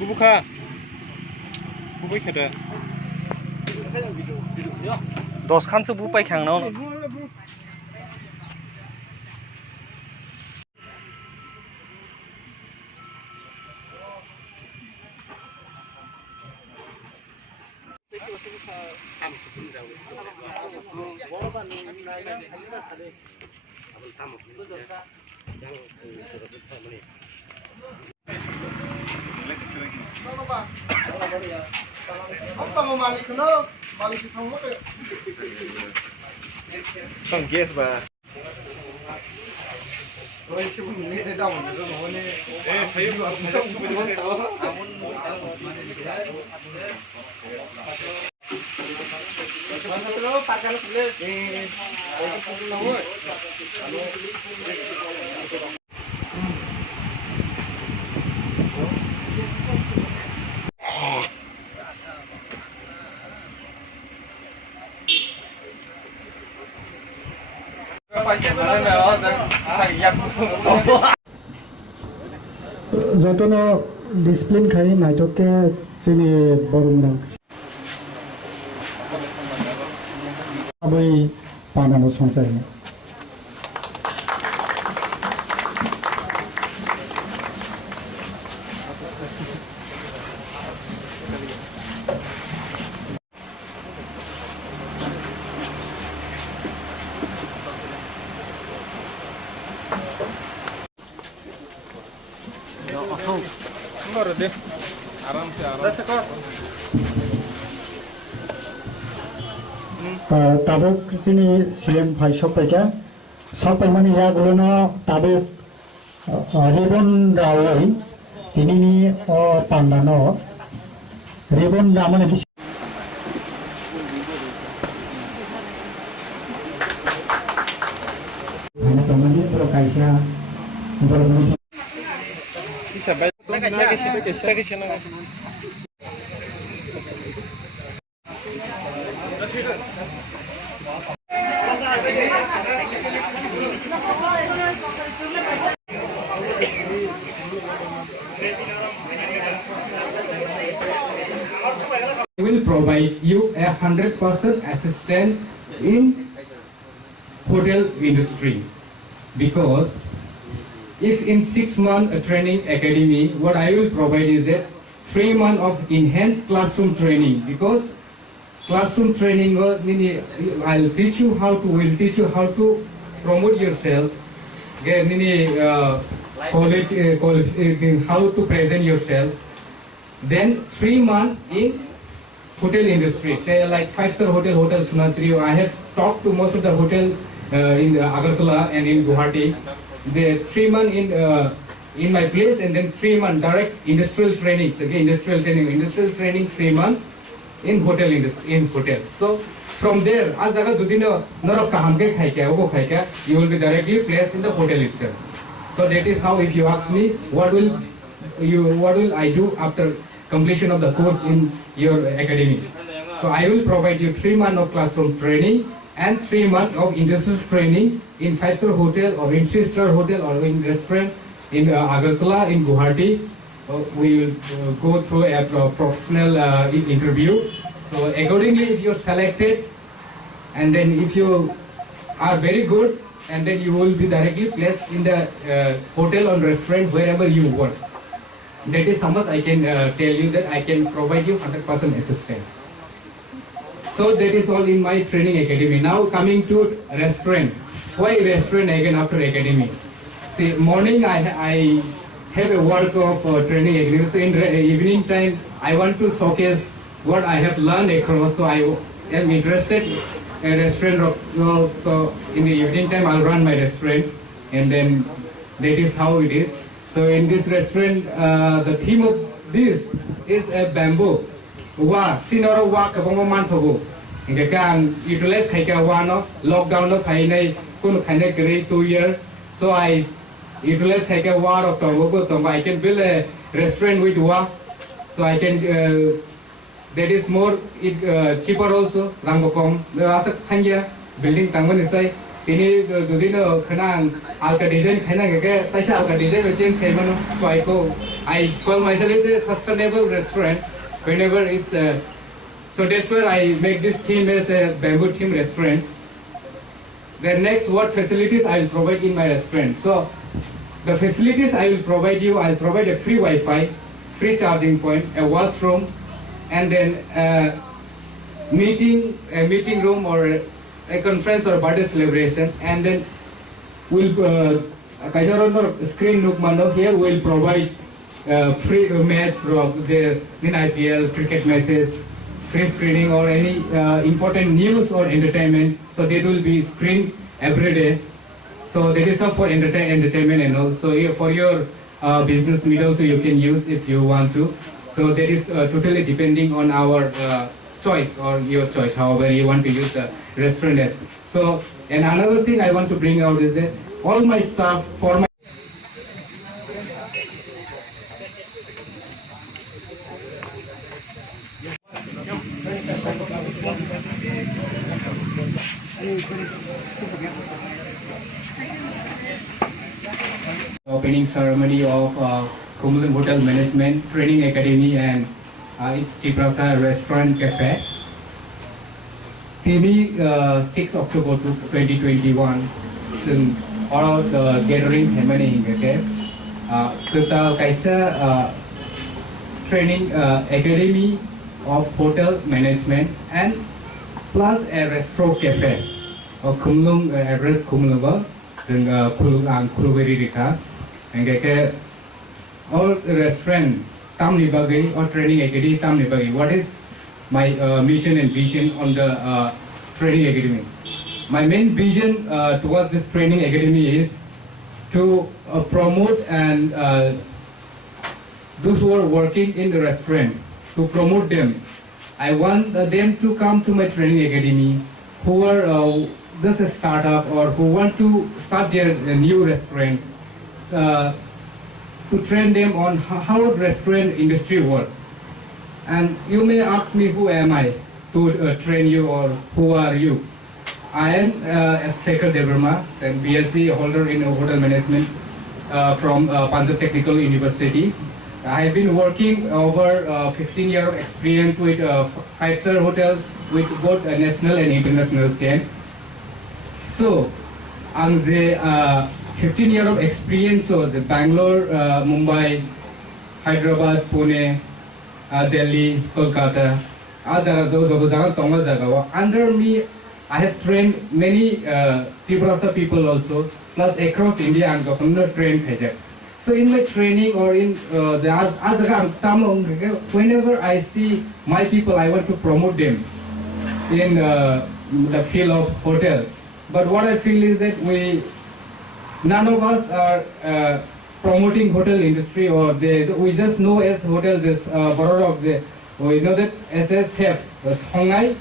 Bubuka, bubai kada. 10 খানसो बुपाय खांनाव Tong gas ba. যতনো ডিসিপ্লিন খাই নাইটকে जोंनि बर'मोन बै पानानो संसारनो ताबुक जोंनि सिएम भाइ सबाय माने यागुलोनो ताबुक रिबन रावै दिनैनि पान्डानो रिबन रामने mana teman-teman berkaisa bermudi Bisa baik. Will provide you 100% assistance in hotel industry, because if in 6 month training academy, what I will provide is that 3 months of enhanced classroom training, because classroom training will teach you how to promote yourself, how to present yourself. Then 3 months in hotel industry, say like 5-star hotel Sunatri. I have talked to most of the hotel in Agartala and in Guwahati. The 3 months in my place, and then 3 months direct industrial training. So again, industrial training 3 months in hotel industry, in hotel. So from there, as agar judino norok kaham ke khaika ogo khaika, you will be directly placed in the hotel itself. So that is how, if you ask me, what will I do after completion of the course in your academy? So I will provide you 3 months of classroom training and 3 months of industrial training in 5-star hotel or in 3-star hotel or in restaurant in Agartala, in Guwahati. We will go through a professional interview. So accordingly, if you're selected, and then if you are very good, and then you will be directly placed in the hotel or restaurant wherever you work. That is how much I can tell you, that I can provide you 100% assistance. So that is all in my training academy. Now coming to restaurant. Why restaurant again after academy? See, morning I have a work of training academy. So in evening time, I want to showcase what I have learned across. So I am interested in a restaurant. So in the evening time, I'll run my restaurant, and then that is how it is. So in this restaurant, the theme of this is a bamboo. Wa sinoro wa kabongo mantogo. Hingga kan utilize kayak wano lockdown lo painai kun kanya kiri 2 year. So I utilize kayak war of tongo tongo. I can build a restaurant with wa. So I can that is more cheaper also. Rangbokom. Asa kanya building tangon isai. Tini dudin kena alka design kena kayak tasha alka design lo change kayak mana. So I call myself it's a sustainable restaurant. Whenever it's so that's where I make this team as a bamboo team restaurant. Then next, what facilities I will provide in my restaurant. So the facilities I will provide you, I'll provide a free Wi-Fi, free charging point, a washroom, and then a meeting room or a conference or birthday celebration. And then we'll screen look mano here we'll provide free match from the IPL cricket matches, free screening or any important news or entertainment. So they will be screened every day. So that is all for entertainment and also for your business meet also you can use if you want to. So that is totally depending on our choice or your choice, however you want to use the restaurant as. So and another thing I want to bring out is that all my staff for my opening ceremony of Kumulum Hotel Management Training Academy and its Tiprasa Restaurant Cafe. Tini 6 October 2021, all the gathering happening okay. Kita kaisa training academy of hotel management and plus a restaurant cafe. Kumulum address Kumulumซึ่งครูเวรีริกาอย่างเงี้ยall restaurant ตามนิบากor training academy ตามนิบาก what is my mission and vision on the training academy. My main vision towards this training academy is to promote and those who are working in the restaurant, to promote them. I want them to come to my training academy who are just a startup or who want to start their new restaurant, to train them on how restaurant industry work. And you may ask me who am I to train you or who are you. I am Shekhar Devarma, a BSc holder in hotel management from Punjab Technical University. I have been working over 15 years of experience with 5-star hotels with both national and international chain. So, ang 15 years of experience so the Bangalore, Mumbai, Hyderabad, Pune, Delhi, Kolkata, under me I have trained many Tiprasa people also, plus across India and government trained Kajak. So in my training or in the other whenever I see my people, I want to promote them in the field of hotel. But what I feel is that none of us are promoting hotel industry or we just know as hotels as Borodok. We know that as a chef, Hongai,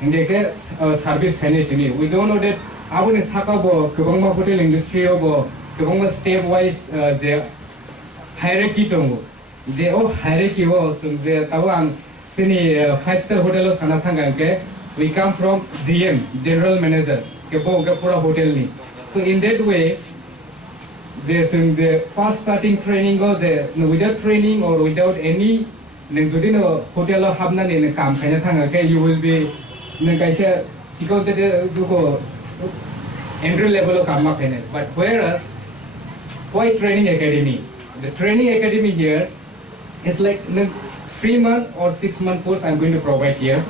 and they get service finish. We don't know that our is Hakabo, Kubanga hotel industry or Kubanga step-wise hierarchy tongo. They all hierarchy was the Tawang Sini 5-star hotel of Sanatanga. We come from GM, General Manager. Hotel. So in that way, the first starting training or without training or without any hotel or habnan in the camp, you will be entry level of Karma panel. But whereas why training academy? The training academy here is like 3-month or 6-month course I'm going to provide here,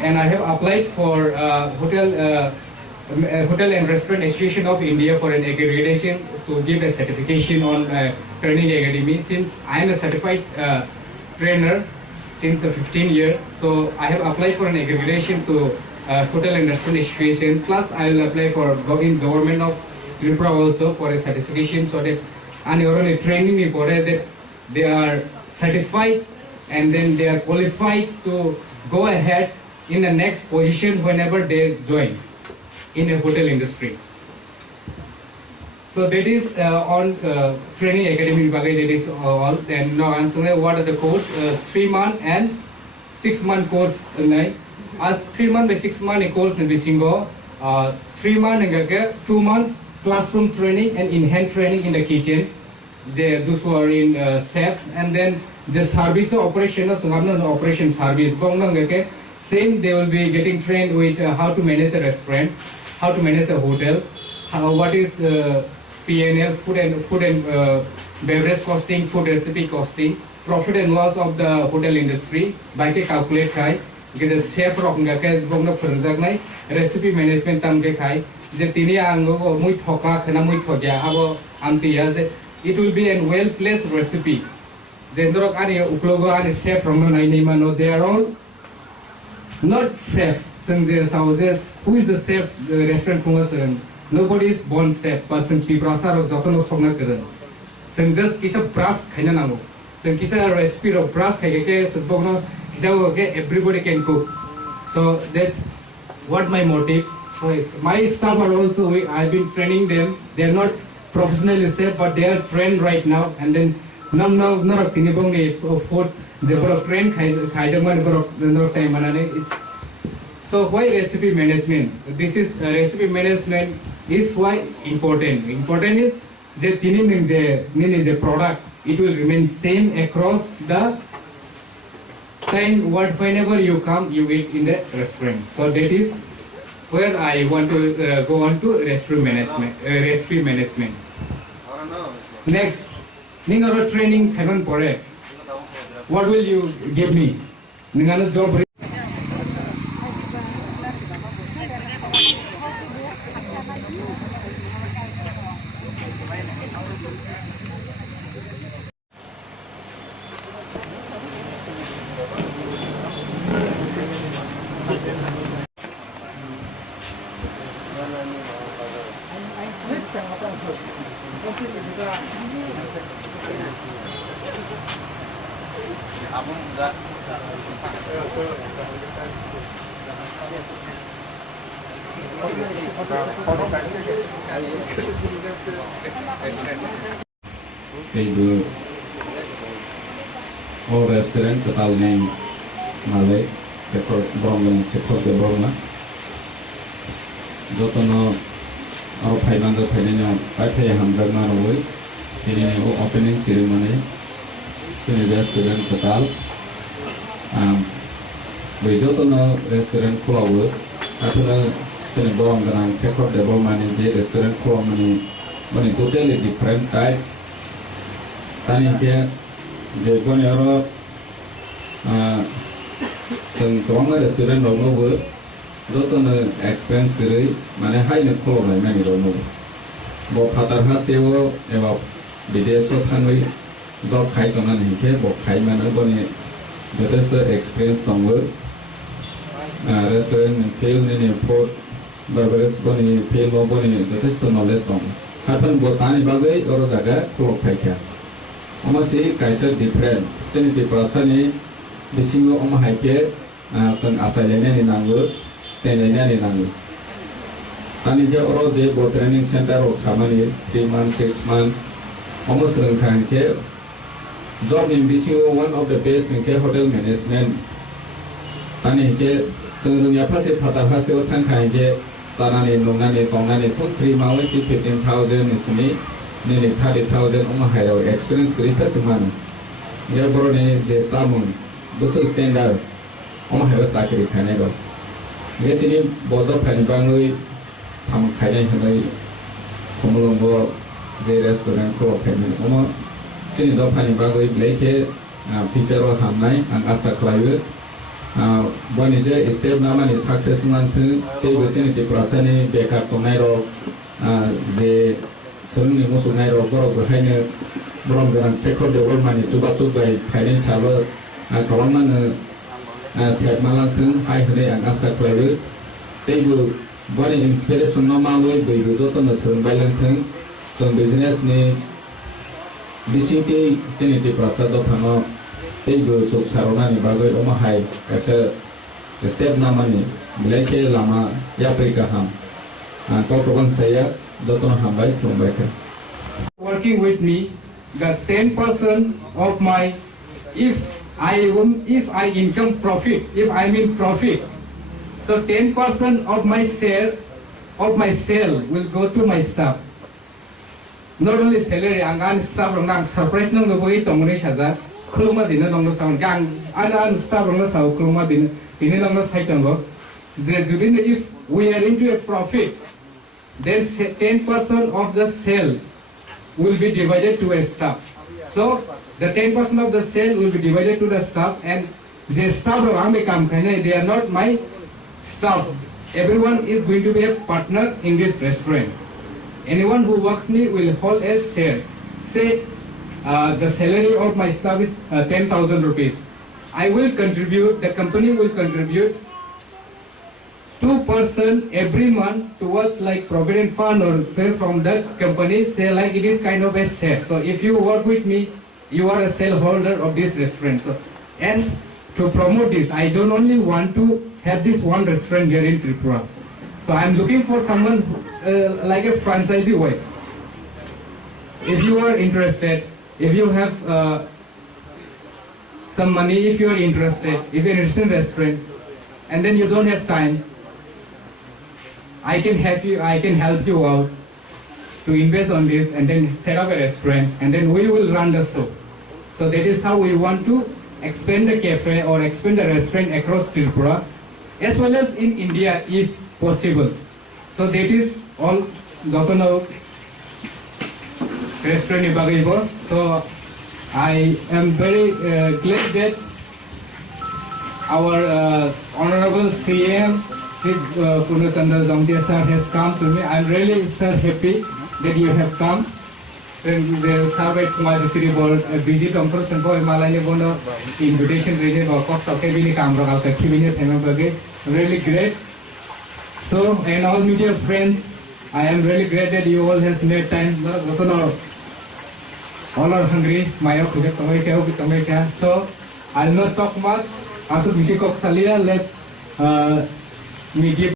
and I have applied for Hotel and Restaurant Association of India for an accreditation to give a certification on training academy. Since I am a certified trainer since 15 years, so I have applied for an accreditation to Hotel and Restaurant Association. Plus, I will apply for government of Tripura also for a certification, so that and already training me for that they are certified and then they are qualified to go ahead in the next position whenever they join in a hotel industry. So that is on training academy that is all. And now answer what are the course 3 month and 6 month course as 3 month by 6 month course na bisingo 3 month and 2 month classroom training and in hand training in the kitchen. Those who are in chef, and then the service operation operation service same they will be getting trained with how to manage a restaurant, how to manage a hotel, what is PNL, food and beverage costing, food recipe costing, profit and loss of the hotel industry by calculate kai because chef rock recipe management tam ke khai je tini ango mui thoka khana mui thogya abo amtia je it will be a well placed recipe. Zendrok ani uklogo ani chef from no nai mano, they are all not chef. Who is the chef? The restaurant owner. Nobody is born chef. But some people are jotono sogna keren. Some just kisa brass khaina nango. Some kisa recipe of brass khaike ke bogno kisa ke everybody can cook. So that's what my motive. So my staff are also I've been training them. They are not professionally chef, but they are trained right now. And then now tinibong ni food. They are trained it's so why recipe management? This is recipe management is why important. Important is the the product. It will remain same across the time. Whenever you come, you eat in the restaurant. So that is where I want to go on to recipe management. Recipe management. Next, Ningaro training haven't correct. What will you give me? Ningano job. Itu all restaurant total name Malay sektor Brongan sektor ke Brongan jotono aro Thailand Thailand pakai hamzat na roy ini opening ceremony ini restaurant total jotono restaurant pulau atau seni Brongan sektor ke Brongan ini restaurant pulau mani totally different type. Tani ke jepun yaro sengkong restoran dong ber, joto ne expense kiri mana high ne kolor lain ni dong ber. Bok hatar has tewo ewa bideso thanwi job khai tona ni ke bok khai mana boni jotesto experience dong ber. Restaurant fail ni food beverage boni fail lo boni jotesto knowledge dong. Hatan botani bagai oro jaga kolor khai kya. Masih kaisa different. Jadi di perasaan bisingo haike sen asalnya ni nanggur, senenya ni nanggur. Tani je orang de bo training center ok sama ni 3 months 6 months. Sering kan ke job in bisingo one of the best in ke hotel management. Tani ke sering apa sih patah hasil kan ke sarani nungani tongani pun 3 months 15,000 ni sini. Nini 30,000 higher experience kita semua. Dia baru ni je samun, besar standard higher sakit ikan itu. Dia ini bodoh kan bangui sama kaya yang pemulung je restoran kau kan. Sini doh kan bangui beleke feature hamnai ang asa klien. Bukan je step nama ni sukses nanti. Tapi sini di perasaan ni backup tonero je sering ni musuh naik rokok hanya belum dengan sektor dewan mani coba kalian sabar kalau mana siap malang tu hai hari yang asa keluar tapi buat inspirasi nama lu bagi tu tu sering balang tu sering business ni bisiti jenis di perasaan tu pano tapi suk sarona ni bagai rumah hai kasa step namani bleke lama ya pe kaham ko proban saya doton hambai tumbai ka working with me, the 10% of my, if I income profit, if I mean profit, so 10% of my share of my sale will go to my staff. Not only salary, ang staff ang surprise nang nabuhay tong ni saja, kuluma din na nang sa gang, ang staff ang sa kuluma din nang na sa itong go. If we are into a profit, then 10% of the sale will be divided to a staff. So the 10% of the sale will be divided to the staff, and the staff they are not my staff. Everyone is going to be a partner in this restaurant. Anyone who works me will hold a share. Say the salary of my staff is 10,000 rupees. I will contribute, the company will contribute 2% every month towards like provident fund or pay from that company, say like it is kind of a share. So if you work with me, you are a shareholder of this restaurant. So, and to promote this, I don't only want to have this one restaurant here in Tripura. So I'm looking for someone like a franchisee wise. If you are interested, if you have some money, if you are interested, if you're interested in restaurant, and then you don't have time, I can help you out to invest on this and then set up a restaurant, and then we will run the show. So that is how we want to expand the cafe or expand the restaurant across Tripura, as well as in India if possible. So that is all Gopano restaurant ibagaibo. So I am very glad that our Honorable CM Sri Purnachandra Jamtia sir has come to me. I'm really sir happy that you have come. Then the survey Kumar City board visit on person for Malaya bono invitation region or cost of heavy camera out the Kivini Thamabage. Really great. So and all media friends, I am really glad that you all has made time. All are hungry. Maya Tomato. So I'll not talk much. Asu Bishikok Salia, let's me give